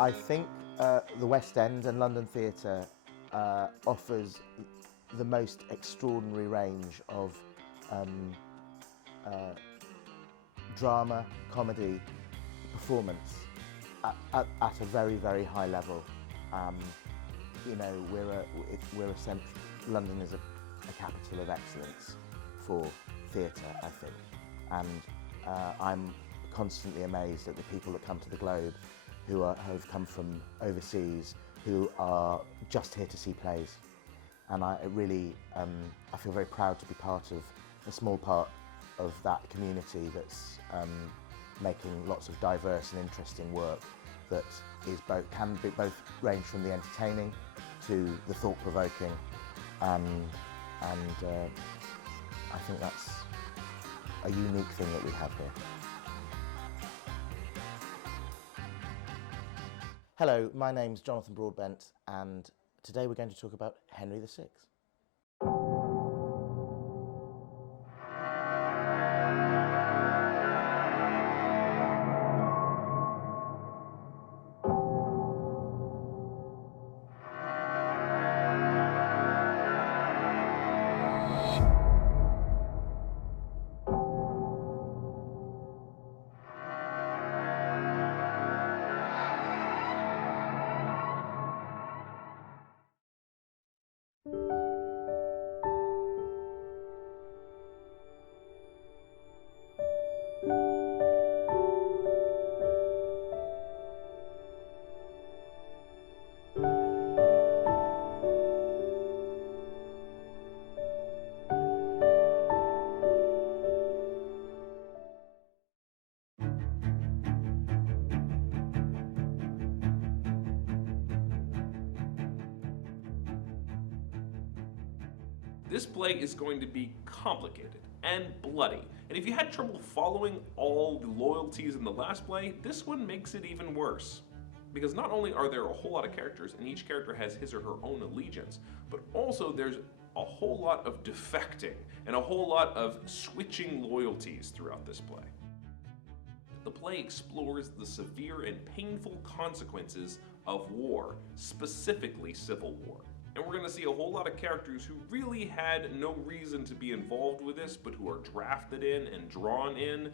I think the West End and London Theatre offers the most extraordinary range of drama, comedy, performance at a very, very high level. You know, London is a capital of excellence for theatre, I think, and I'm constantly amazed at the people that come to the Globe who have come from overseas, who are just here to see plays. And I feel very proud to be part of a small part of that community that's making lots of diverse and interesting work that can both range from the entertaining to the thought-provoking, and I think that's a unique thing that we have here. Hello, my name's Jonathan Broadbent, and today we're going to talk about Henry VI. This play is going to be complicated and bloody, and if you had trouble following all the loyalties in the last play, this one makes it even worse. Because not only are there a whole lot of characters, and each character has his or her own allegiance, but also there's a whole lot of defecting and a whole lot of switching loyalties throughout this play. The play explores the severe and painful consequences of war, specifically civil war. And we're going to see a whole lot of characters who really had no reason to be involved with this, but who are drafted in and drawn in.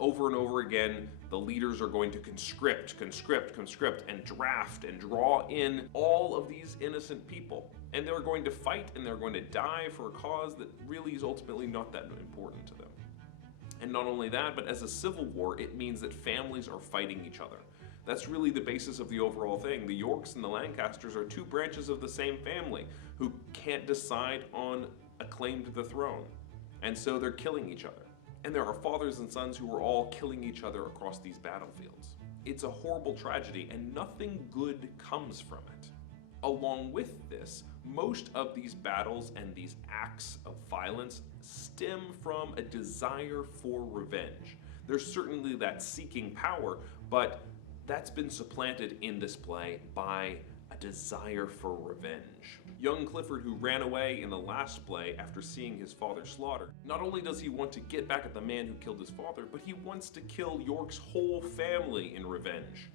Over and over again, the leaders are going to conscript, and draft and draw in all of these innocent people. And they're going to fight and they're going to die for a cause that really is ultimately not that important to them. And not only that, but as a civil war, it means that families are fighting each other. That's really the basis of the overall thing. The Yorks and the Lancasters are two branches of the same family who can't decide on a claim to the throne. And so they're killing each other. And there are fathers and sons who are all killing each other across these battlefields. It's a horrible tragedy, and nothing good comes from it. Along with this, most of these battles and these acts of violence stem from a desire for revenge. There's certainly that seeking power, but that's been supplanted in this play by a desire for revenge. Young Clifford, who ran away in the last play after seeing his father slaughtered, not only does he want to get back at the man who killed his father, but he wants to kill York's whole family in revenge.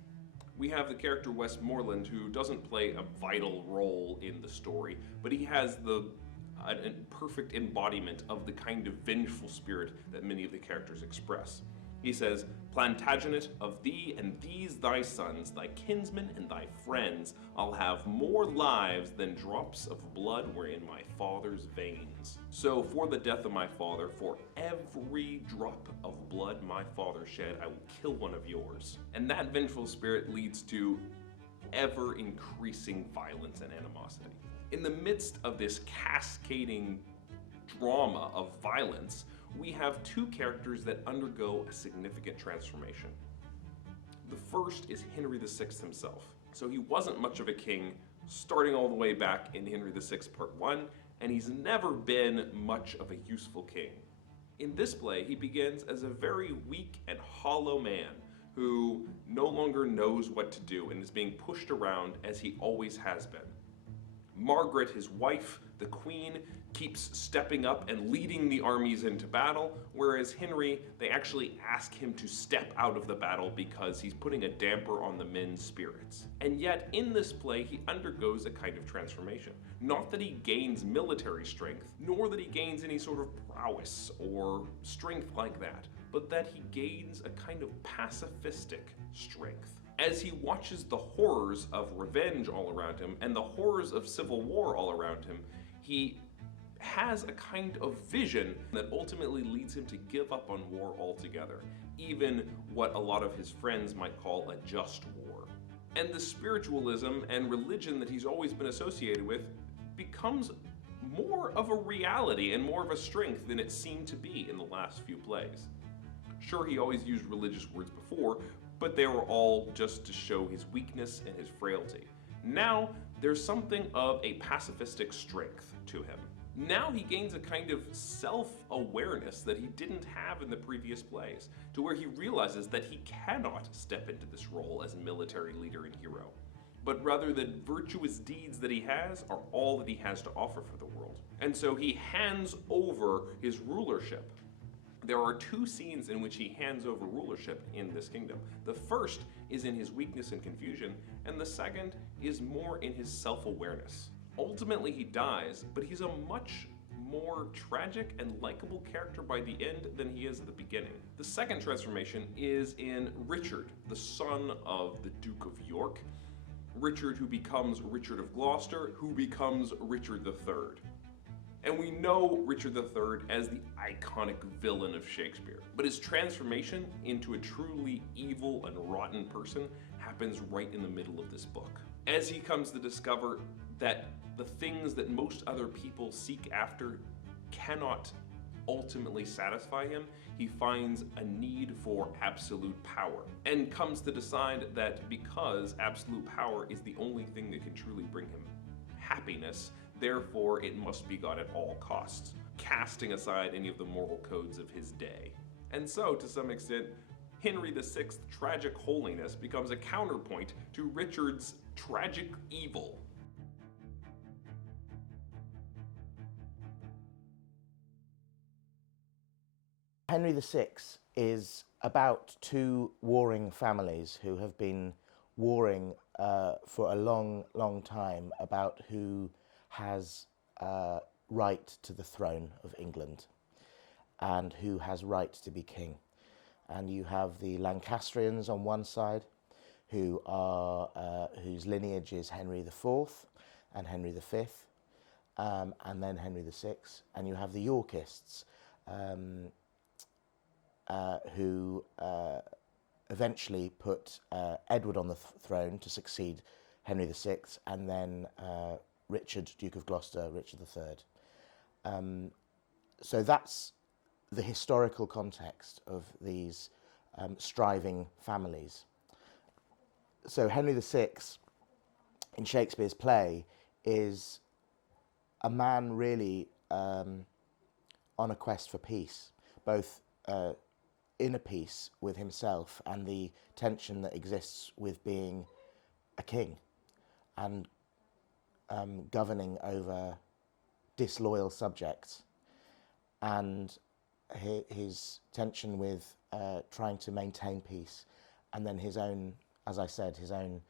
We have the character Westmoreland, who doesn't play a vital role in the story, but he has a perfect embodiment of the kind of vengeful spirit that many of the characters express. He says, "Plantagenet, of thee and these thy sons, thy kinsmen and thy friends, I'll have more lives than drops of blood were in my father's veins. So for the death of my father, for every drop of blood my father shed, I will kill one of yours." And that vengeful spirit leads to ever increasing violence and animosity. In the midst of this cascading drama of violence, we have two characters that undergo a significant transformation. The first is Henry VI himself. So he wasn't much of a king, starting all the way back in Henry VI Part 1, and he's never been much of a useful king. In this play, he begins as a very weak and hollow man who no longer knows what to do and is being pushed around as he always has been. Margaret, his wife, the queen, keeps stepping up and leading the armies into battle, whereas Henry, they actually ask him to step out of the battle because he's putting a damper on the men's spirits. And yet, in this play, he undergoes a kind of transformation. Not that he gains military strength, nor that he gains any sort of prowess or strength like that, but that he gains a kind of pacifistic strength. As he watches the horrors of revenge all around him and the horrors of civil war all around him, he has a kind of vision that ultimately leads him to give up on war altogether, even what a lot of his friends might call a just war. And the spiritualism and religion that he's always been associated with becomes more of a reality and more of a strength than it seemed to be in the last few plays. Sure, he always used religious words before, but they were all just to show his weakness and his frailty. Now, there's something of a pacifistic strength to him. Now he gains a kind of self-awareness that he didn't have in the previous plays, to where he realizes that he cannot step into this role as military leader and hero, but rather the virtuous deeds that he has are all that he has to offer for the world. And so he hands over his rulership. There are two scenes in which he hands over rulership in this kingdom. The first is in his weakness and confusion, and the second is more in his self-awareness. Ultimately, he dies, but he's a much more tragic and likable character by the end than he is at the beginning. The second transformation is in Richard, the son of the Duke of York. Richard who becomes Richard of Gloucester, who becomes Richard III. And we know Richard III as the iconic villain of Shakespeare. But his transformation into a truly evil and rotten person happens right in the middle of this book. As he comes to discover that the things that most other people seek after cannot ultimately satisfy him, he finds a need for absolute power, and comes to decide that because absolute power is the only thing that can truly bring him happiness, therefore it must be got at all costs, casting aside any of the moral codes of his day. And so, to some extent, Henry VI's tragic holiness becomes a counterpoint to Richard's tragic evil. Henry VI is about two warring families who have been warring for a long, long time about who has right to the throne of England and who has right to be king. And you have the Lancastrians on one side, who are whose lineage is Henry IV and Henry V, and then Henry VI, and you have the Yorkists, who eventually put Edward on the throne to succeed Henry VI, and then Richard, Duke of Gloucester, Richard III. So that's the historical context of these striving families. So Henry VI, in Shakespeare's play, is a man really on a quest for peace, both inner peace with himself and the tension that exists with being a king and governing over disloyal subjects, and his tension with trying to maintain peace, and then his own, as I said, his own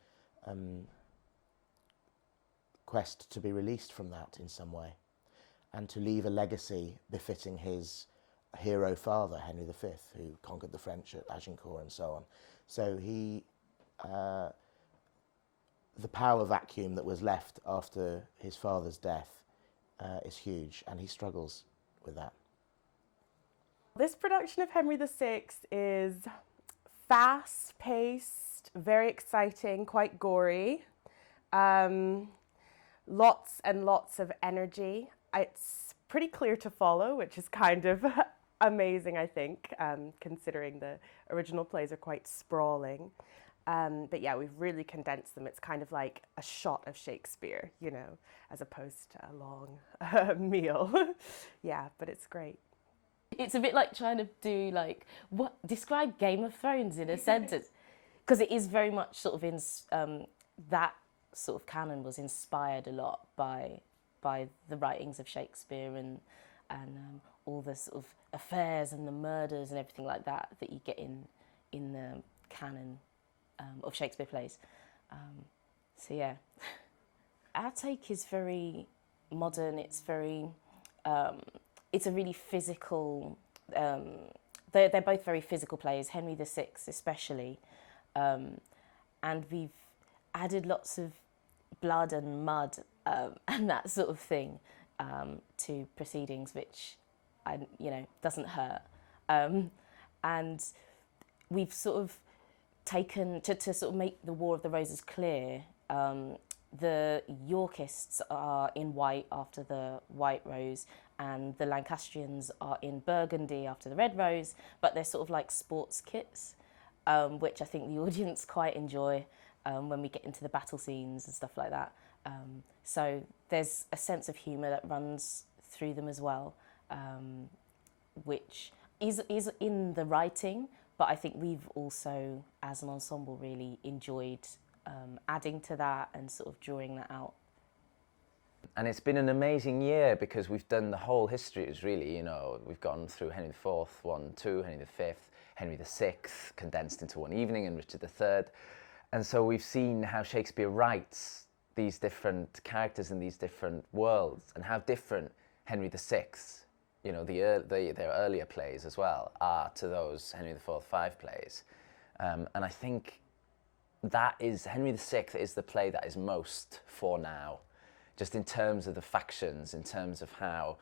quest to be released from that in some way, and to leave a legacy befitting his hero father, Henry V, who conquered the French at Agincourt and so on. So he, the power vacuum that was left after his father's death is huge, and he struggles with that. This production of Henry VI is fast-paced, very exciting, quite gory, lots and lots of energy. It's pretty clear to follow, which is kind of amazing, I think, considering the original plays are quite sprawling. But yeah, we've really condensed them. It's kind of like a shot of Shakespeare, you know, as opposed to a long meal. Yeah, but it's great. It's a bit like trying to do describe Game of Thrones in a sentence, because it is very much sort of in that sort of canon was inspired a lot by the writings of Shakespeare and all the sort of affairs and the murders and everything like that you get in the canon of Shakespeare plays. So yeah, our take is very modern. It's very, it's a really physical. They're both very physical plays. Henry VI especially, and we've added lots of blood and mud and that sort of thing to proceedings, which doesn't hurt. And we've sort of taken to sort of make the War of the Roses clear. The Yorkists are in white after the White Rose, and the Lancastrians are in burgundy after the Red Rose, but they're sort of like sports kits, which I think the audience quite enjoy when we get into the battle scenes and stuff like that. So there's a sense of humour that runs through them as well, which is in the writing, but I think we've also, as an ensemble, really enjoyed adding to that and sort of drawing that out. And it's been an amazing year because we've done the whole histories, really. We've gone through Henry IV, 1, 2, Henry V, Henry VI, condensed into one evening, and Richard III. And so we've seen how Shakespeare writes these different characters in these different worlds, and how different Henry VI, their earlier plays as well, are to those Henry IV, V plays. And I think that is, Henry VI is the play that is most for now, just in terms of the factions, in terms of how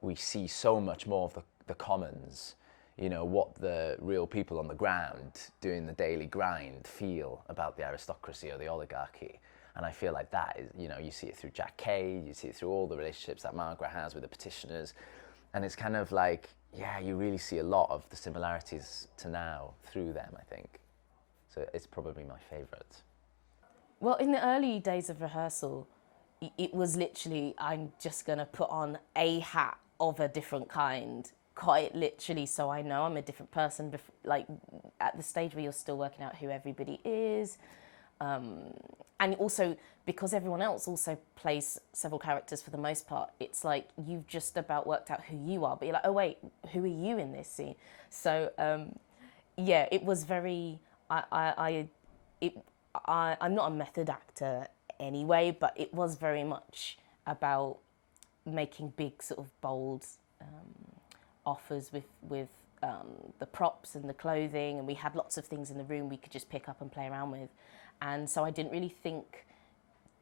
we see so much more of the commons, what the real people on the ground doing the daily grind feel about the aristocracy or the oligarchy. And I feel like that is, you see it through Jack Cade, you see it through all the relationships that Margaret has with the petitioners. And it's kind of like, yeah, you really see a lot of the similarities to now through them, I think. So it's probably my favourite. Well, in the early days of rehearsal, it was literally, I'm just going to put on a hat of a different kind, quite literally, so I know I'm a different person, like at the stage where you're still working out who everybody is. And also, because everyone else also plays several characters for the most part, it's like you've just about worked out who you are, but you're like, oh wait, who are you in this scene? So yeah, it was very, I'm not a method actor anyway, but it was very much about making big sort of bold offers with the props and the clothing, and we had lots of things in the room we could just pick up and play around with. And so I didn't really think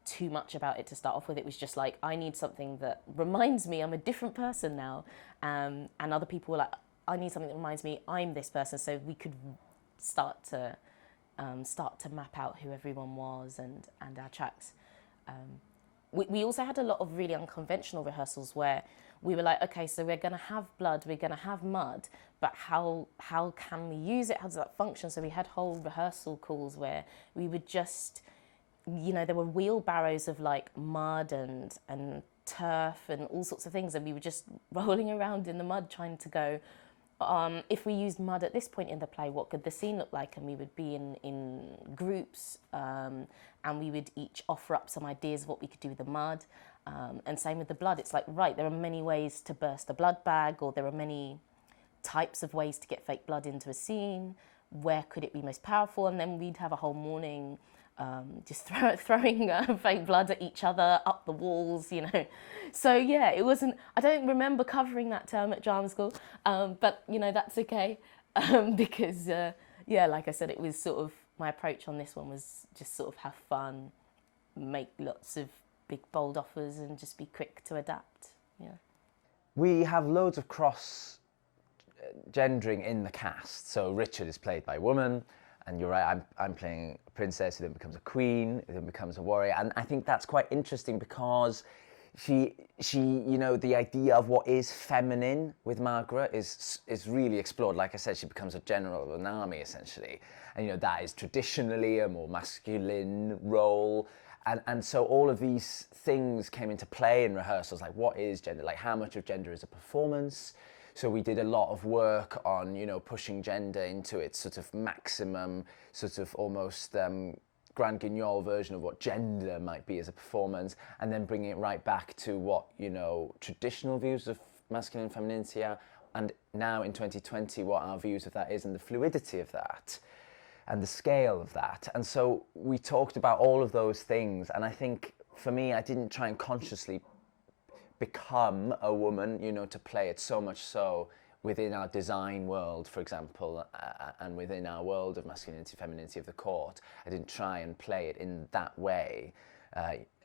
too much about it to start off with. It was just like, I need something that reminds me I'm a different person now. And other people were like, I need something that reminds me I'm this person. So we could start to map out who everyone was and our tracks. We also had a lot of really unconventional rehearsals where we were like, okay, so we're going to have blood, we're going to have mud, but how can we use it? How does that function? So we had whole rehearsal calls where we would just, there were wheelbarrows of like mud and turf and all sorts of things, and we were just rolling around in the mud trying to go, if we used mud at this point in the play, what could the scene look like? And we would be in groups, and we would each offer up some ideas of what we could do with the mud. And same with the blood. It's like, right, there are many ways to burst a blood bag, or there are many types of ways to get fake blood into a scene. Where could it be most powerful? And then we'd have a whole morning just throwing fake blood at each other, up the walls, So yeah, it wasn't, I don't remember covering that term at drama school, but that's okay, because yeah, like I said, it was sort of, my approach on this one was just sort of have fun, make lots of big bold offers and just be quick to adapt. Yeah. We have loads of cross gendering in the cast. So Richard is played by a woman, and you're right, I'm playing a princess who then becomes a queen, who then becomes a warrior. And I think that's quite interesting because she the idea of what is feminine with Margaret is really explored. Like I said, she becomes a general of an army essentially. And that is traditionally a more masculine role. And so all of these things came into play in rehearsals, like what is gender, like how much of gender is a performance. So we did a lot of work on, pushing gender into its sort of maximum, sort of almost grand guignol version of what gender might be as a performance, and then bringing it right back to what, you know, traditional views of masculine femininity are, and now in 2020 what our views of that is, and the fluidity of that and the scale of that. And so we talked about all of those things, and I think for me, I didn't try and consciously become a woman, you know, to play it so much so within our design world, for example, and within our world of masculinity, femininity of the court. I didn't try and play it in that way.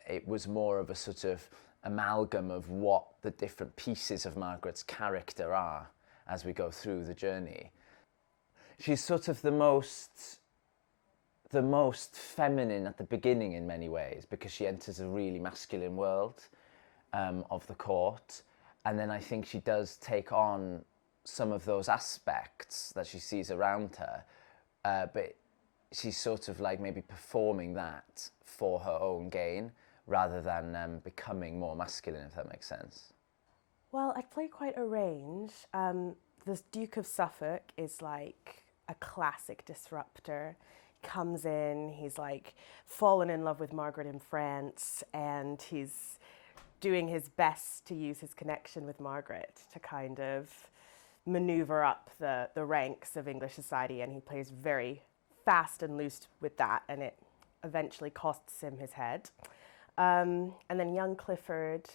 It was more of a sort of amalgam of what the different pieces of Margaret's character are as we go through the journey. She's sort of the most feminine at the beginning in many ways, because she enters a really masculine world of the court, and then I think she does take on some of those aspects that she sees around her, but she's sort of like maybe performing that for her own gain rather than becoming more masculine, if that makes sense. Well, I play quite a range. The Duke of Suffolk is like a classic disruptor. Comes in, he's like fallen in love with Margaret in France, and he's doing his best to use his connection with Margaret to kind of maneuver up the ranks of English society, and he plays very fast and loose with that, and it eventually costs him his head. And then young Clifford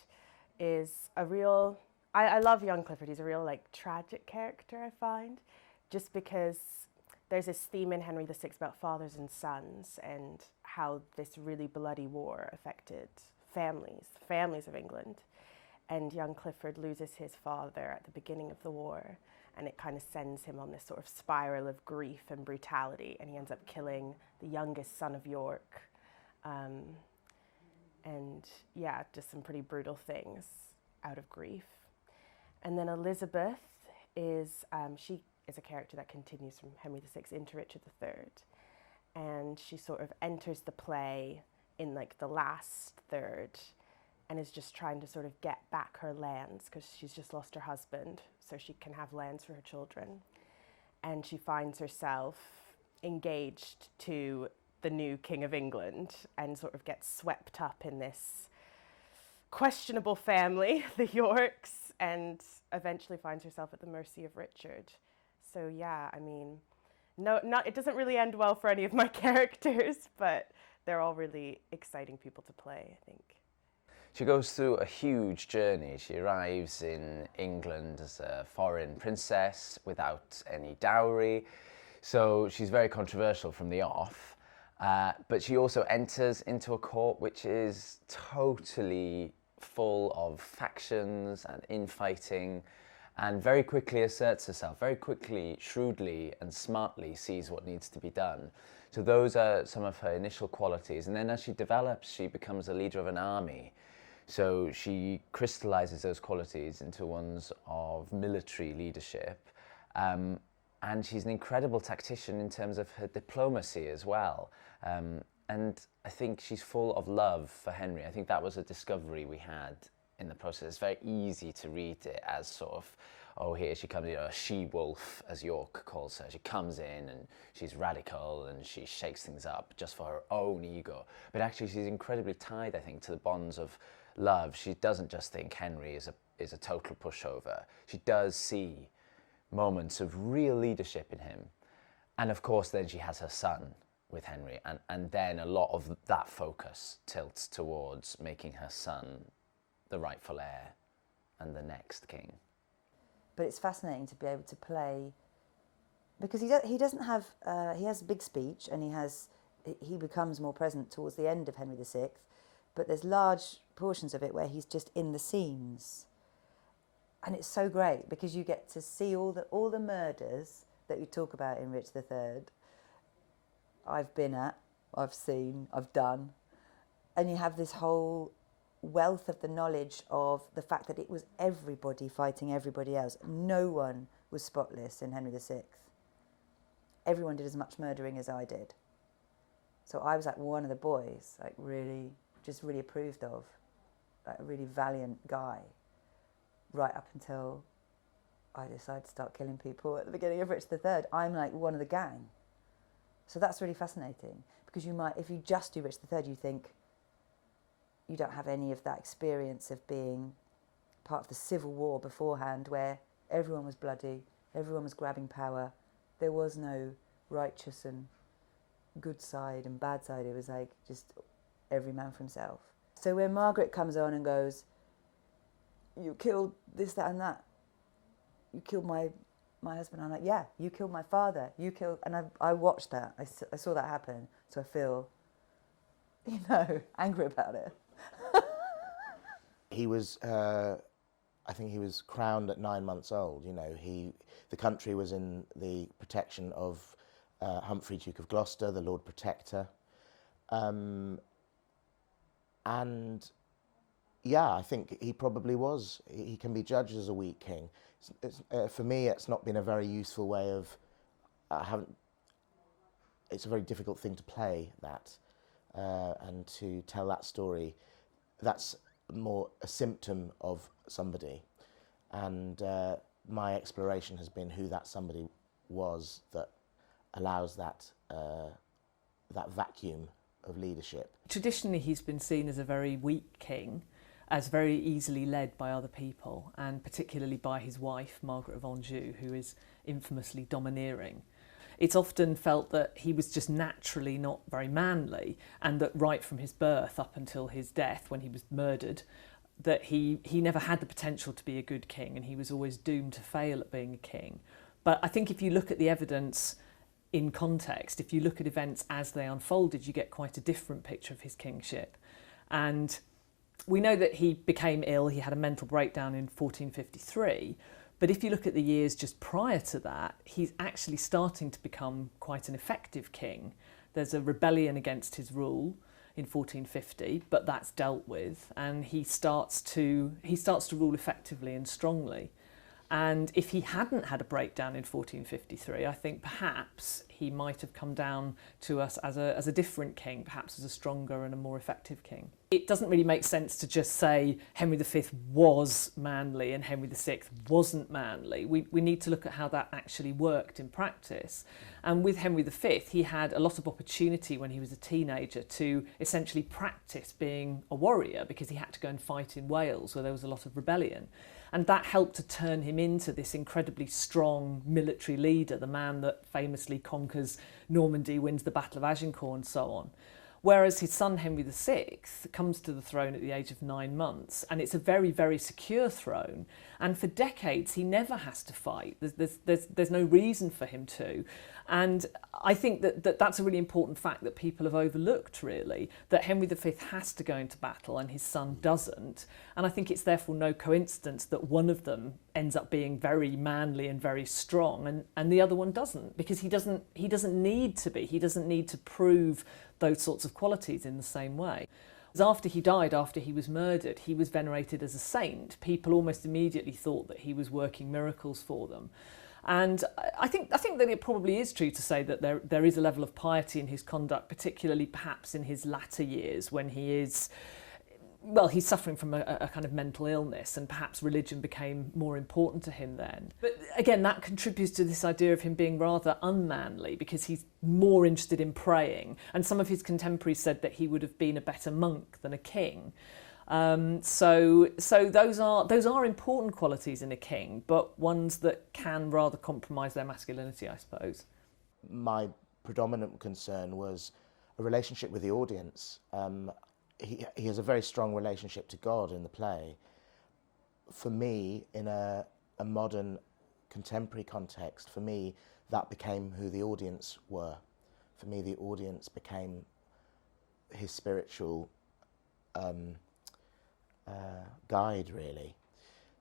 is a real, I love young Clifford. He's a real like tragic character, I find, just because there's this theme in Henry VI about fathers and sons, and how this really bloody war affected families of England. And young Clifford loses his father at the beginning of the war, and it kind of sends him on this sort of spiral of grief and brutality, and he ends up killing the youngest son of York. And yeah, just some pretty brutal things out of grief. And then Elizabeth is, she is a character that continues from Henry VI into Richard III. And she sort of enters the play in like the last third, and is just trying to sort of get back her lands, because she's just lost her husband, so she can have lands for her children. And she finds herself engaged to the new King of England, and sort of gets swept up in this questionable family, the Yorks, and eventually finds herself at the mercy of Richard. So yeah, I mean, it doesn't really end well for any of my characters, but they're all really exciting people to play, I think. She goes through a huge journey. She arrives in England as a foreign princess without any dowry, so she's very controversial from the off. But she also enters into a court which is totally full of factions and infighting, and very quickly asserts herself, very quickly, shrewdly and smartly sees what needs to be done. So those are some of her initial qualities. And then as she develops, she becomes a leader of an army. So she crystallizes those qualities into ones of military leadership. And she's an incredible tactician in terms of her diplomacy as well. And I think she's full of love for Henry. I think that was a discovery we had in the process. It's very easy to read it as sort of, oh, here she comes, you know, a she-wolf, as York calls her. She comes in and she's radical and she shakes things up just for her own ego. But actually she's incredibly tied, I think, to the bonds of love. She doesn't just think Henry is a total pushover. She does see moments of real leadership in him. And of course then she has her son with Henry, and then a lot of that focus tilts towards making her son the rightful heir and the next king. But it's fascinating to be able to play, because he doesn't have, he has a big speech, and he becomes more present towards the end of Henry VI, but there's large portions of it where he's just in the scenes. And it's so great because you get to see all the murders that you talk about in Richard III. I've been at, I've seen, I've done. And you have this whole wealth of the knowledge of the fact that it was everybody fighting everybody else. No one was spotless in Henry VI. Everyone did as much murdering as I did. So I was like one of the boys, like really approved of, like a really valiant guy, right up until I decided to start killing people at the beginning of Richard III. I'm like one of the gang. So that's really fascinating, because you might, if you just do Richard III, you think you don't have any of that experience of being part of the civil war beforehand, where everyone was bloody, everyone was grabbing power. There was no righteous and good side and bad side. It was like just every man for himself. So when Margaret comes on and goes, you killed this, that and that, you killed my husband, I'm like, yeah, you killed my father, you killed, and I watched that, I saw that happen, so I feel, angry about it. He was, I think he was crowned at 9 months old. The country was in the protection of Humphrey, Duke of Gloucester, the Lord Protector. And yeah, I think he probably was. He can be judged as a weak king. For me, it's not been a very useful way of, it's a very difficult thing to play that and to tell that story. That's more a symptom of somebody. And my exploration has been who that somebody was that allows that vacuum of leadership. Traditionally, he's been seen as a very weak king, as very easily led by other people, and particularly by his wife, Margaret of Anjou, who is infamously domineering. It's often felt that he was just naturally not very manly, and that right from his birth up until his death, when he was murdered, that he never had the potential to be a good king, and he was always doomed to fail at being a king. But I think if you look at the evidence in context, if you look at events as they unfolded, you get quite a different picture of his kingship. And we know that he became ill, he had a mental breakdown in 1453, but if you look at the years just prior to that, he's actually starting to become quite an effective king. There's a rebellion against his rule in 1450, but that's dealt with, and he starts to rule effectively and strongly. And if he hadn't had a breakdown in 1453, I think perhaps he might have come down to us as a different king, perhaps as a stronger and a more effective king. It doesn't really make sense to just say Henry V was manly and Henry VI wasn't manly. We need to look at how that actually worked in practice. And with Henry V, he had a lot of opportunity when he was a teenager to essentially practice being a warrior, because he had to go and fight in Wales where there was a lot of rebellion. And that helped to turn him into this incredibly strong military leader, the man that famously conquers Normandy, wins the Battle of Agincourt and so on. Whereas his son Henry VI comes to the throne at the age of 9 months, and it's a very, very secure throne. And for decades, he never has to fight. There's no reason for him to. And I think that's a really important fact that people have overlooked, really, that Henry V has to go into battle and his son doesn't. And I think it's therefore no coincidence that one of them ends up being very manly and very strong, and the other one doesn't, because he doesn't need to be. He doesn't need to prove those sorts of qualities in the same way. After he died, after he was murdered, he was venerated as a saint. People almost immediately thought that he was working miracles for them. And I think that it probably is true to say that there is a level of piety in his conduct, particularly perhaps in his latter years when he's suffering from a kind of mental illness, and perhaps religion became more important to him then. But again, that contributes to this idea of him being rather unmanly, because he's more interested in praying. And some of his contemporaries said that he would have been a better monk than a king. So those are important qualities in a king, but ones that can rather compromise their masculinity, I suppose. My predominant concern was a relationship with the audience. He has a very strong relationship to God in the play. For me, in a modern contemporary context, for me, that became who the audience were. For me, the audience became his spiritual guide, really.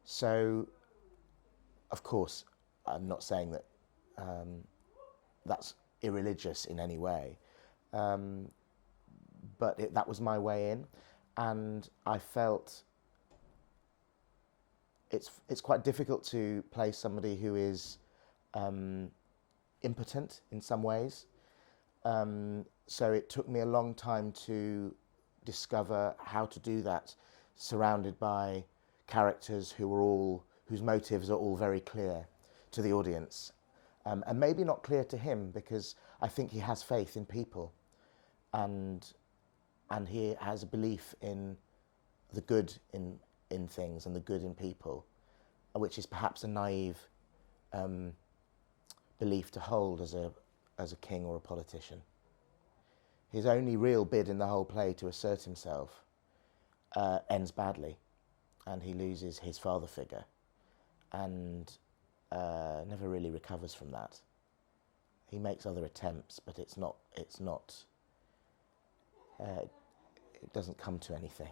So, of course, I'm not saying that that's irreligious in any way, but that was my way in, and I felt it's quite difficult to play somebody who is impotent in some ways. So it took me a long time to discover how to do that, surrounded by characters whose motives are all very clear to the audience, and maybe not clear to him, because I think he has faith in people. and he has a belief in the good in things and the good in people, which is perhaps a naive belief to hold as a king or a politician. His only real bid in the whole play to assert himself ends badly, and he loses his father figure and never really recovers from that. He makes other attempts, but it doesn't come to anything.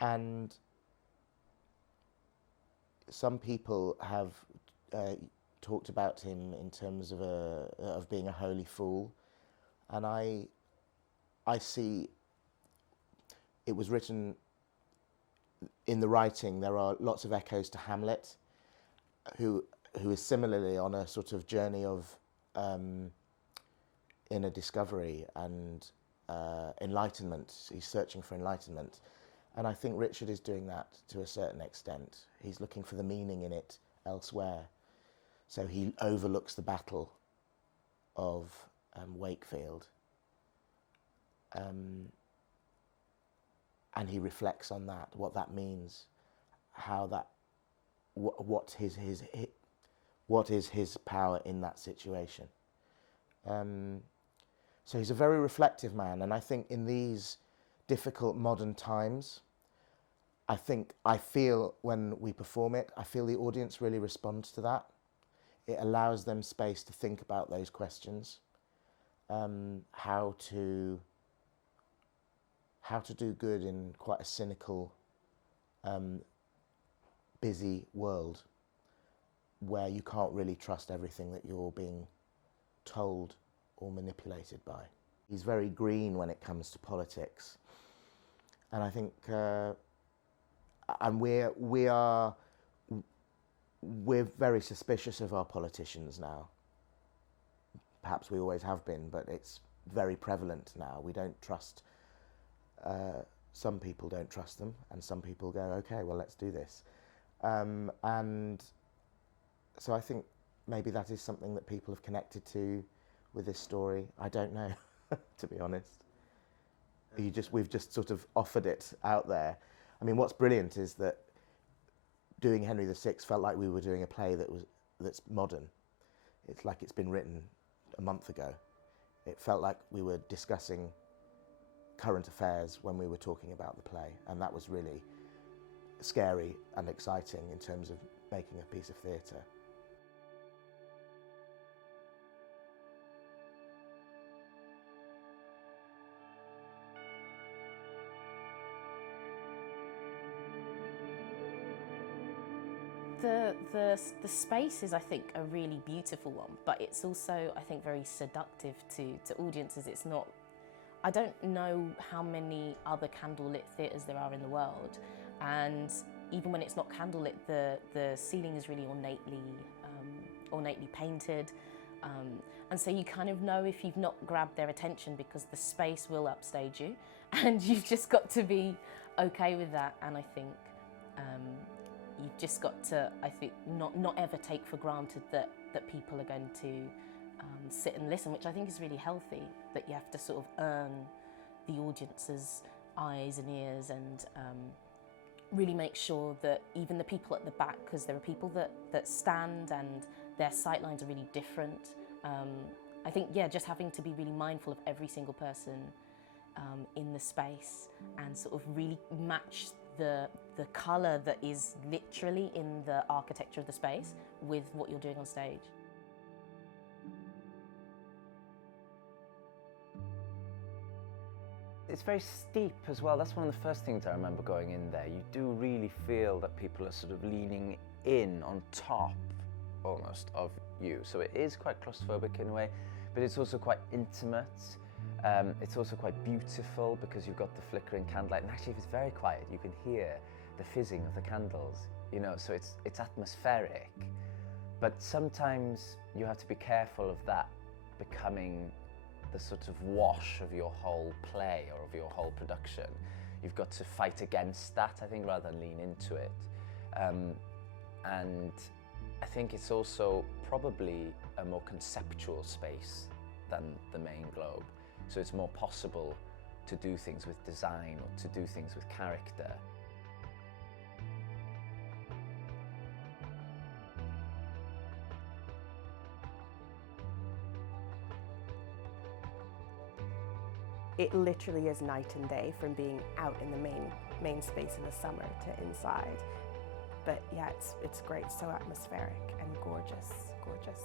And some people have talked about him in terms of being a holy fool, and I see it was written in the writing. There are lots of echoes to Hamlet, who is similarly on a sort of journey of inner discovery and enlightenment. He's searching for enlightenment. And I think Richard is doing that to a certain extent. He's looking for the meaning in it elsewhere. So he overlooks the battle of Wakefield. And he reflects on that, what that means, how that, what is his power in that situation. So he's a very reflective man, and I think in these difficult modern times, I feel when we perform it, I feel the audience really responds to that. It allows them space to think about those questions, how to do good in quite a cynical, busy world where you can't really trust everything that you're being told or manipulated by. He's very green when it comes to politics, and I think, and we're very suspicious of our politicians now. Perhaps we always have been, but it's very prevalent now. We don't trust. Some people don't trust them, and some people go, okay, well, let's do this. And so I think maybe that is something that people have connected to with this story. I don't know, to be honest. We've just sort of offered it out there. I mean, what's brilliant is that doing Henry VI felt like we were doing a play that's modern. It's like it's been written a month ago. It felt like we were discussing current affairs when we were talking about the play, and that was really scary and exciting in terms of making a piece of theatre. The space is, I think, a really beautiful one, but it's also, I think, very seductive to audiences. It's not, I don't know how many other candlelit theatres there are in the world, and even when it's not candlelit, the ceiling is really ornately painted, and so you kind of know if you've not grabbed their attention because the space will upstage you, and you've just got to be okay with that. And I think you've just got to, I think, not ever take for granted that people are going to sit and listen, which I think is really healthy, that you have to sort of earn the audience's eyes and ears, and really make sure that even the people at the back, because there are people that stand and their sight lines are really different. I think, yeah, just having to be really mindful of every single person in the space and sort of really match the colour that is literally in the architecture of the space with what you're doing on stage. It's very steep as well. That's one of the first things I remember going in there. You do really feel that people are sort of leaning in on top, almost, of you. So it is quite claustrophobic in a way, but it's also quite intimate. It's also quite beautiful because you've got the flickering candlelight, and actually if it's very quiet you can hear the fizzing of the candles, you know, so it's atmospheric. But sometimes you have to be careful of that becoming the sort of wash of your whole play or of your whole production. You've got to fight against that, I think, rather than lean into it. And I think it's also probably a more conceptual space than the main globe. So it's more possible to do things with design or to do things with character. It literally is night and day from being out in the main space in the summer to inside. But yeah, it's great, so atmospheric and gorgeous, yeah.